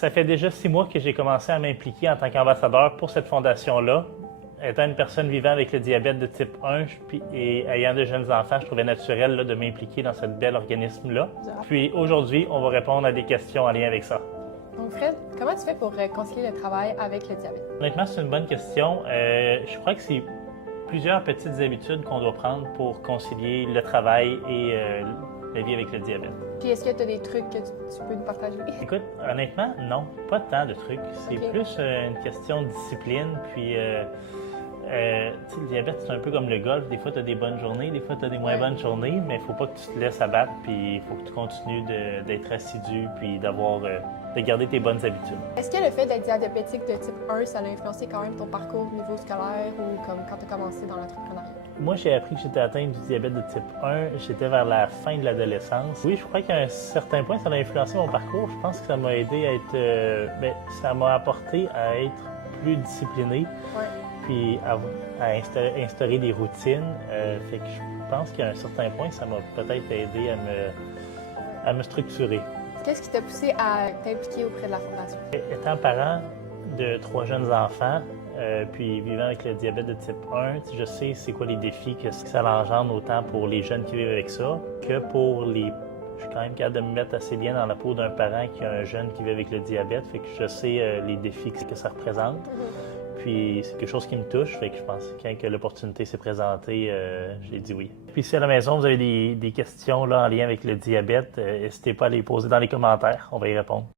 Ça fait déjà 6 mois que j'ai commencé à m'impliquer en tant qu'ambassadeur pour cette fondation-là. Étant une personne vivant avec le diabète de type 1 et ayant de jeunes enfants, je trouvais naturel de m'impliquer dans ce bel organisme-là. Puis aujourd'hui, on va répondre à des questions en lien avec ça. Donc Fred, comment tu fais pour concilier le travail avec le diabète? Honnêtement, c'est une bonne question. Je crois que c'est plusieurs petites habitudes qu'on doit prendre pour concilier le travail et la vie avec le diabète. Puis est-ce que tu as des trucs que tu peux nous partager? Écoute, honnêtement, non, pas tant de trucs. C'est plus une question de discipline. Puis, tu sais, le diabète, c'est un peu comme le golf. Des fois, tu as des bonnes journées, des fois, tu as des moins bonnes journées, mais il faut pas que tu te laisses abattre. Puis, il faut que tu continues d'être assidu, puis de garder tes bonnes habitudes. Est-ce que le fait d'être diabétique de type 1, ça a influencé quand même ton parcours au niveau scolaire ou comme quand tu as commencé dans l'entrepreneuriat? Moi, j'ai appris que j'étais atteint du diabète de type 1. J'étais vers la fin de l'adolescence. Oui, je crois qu'à un certain point, ça a influencé mon parcours. Je pense que ça m'a aidé à être... ça m'a apporté à être plus discipliné, puis à instaurer des routines. Fait que je pense qu'à un certain point, ça m'a peut-être aidé à me structurer. Qu'est-ce qui t'a poussé à t'impliquer auprès de la Fondation? Étant parent de 3 jeunes enfants, puis vivant avec le diabète de type 1, je sais c'est quoi les défis que ça engendre autant pour les jeunes qui vivent avec ça que pour les... Je suis quand même capable de me mettre assez bien dans la peau d'un parent qui a un jeune qui vit avec le diabète, fait que je sais les défis que ça représente. Puis c'est quelque chose qui me touche, fait que je pense que quand l'opportunité s'est présentée, j'ai dit oui. Puis si à la maison vous avez des questions là, en lien avec le diabète, n'hésitez pas à les poser dans les commentaires, on va y répondre.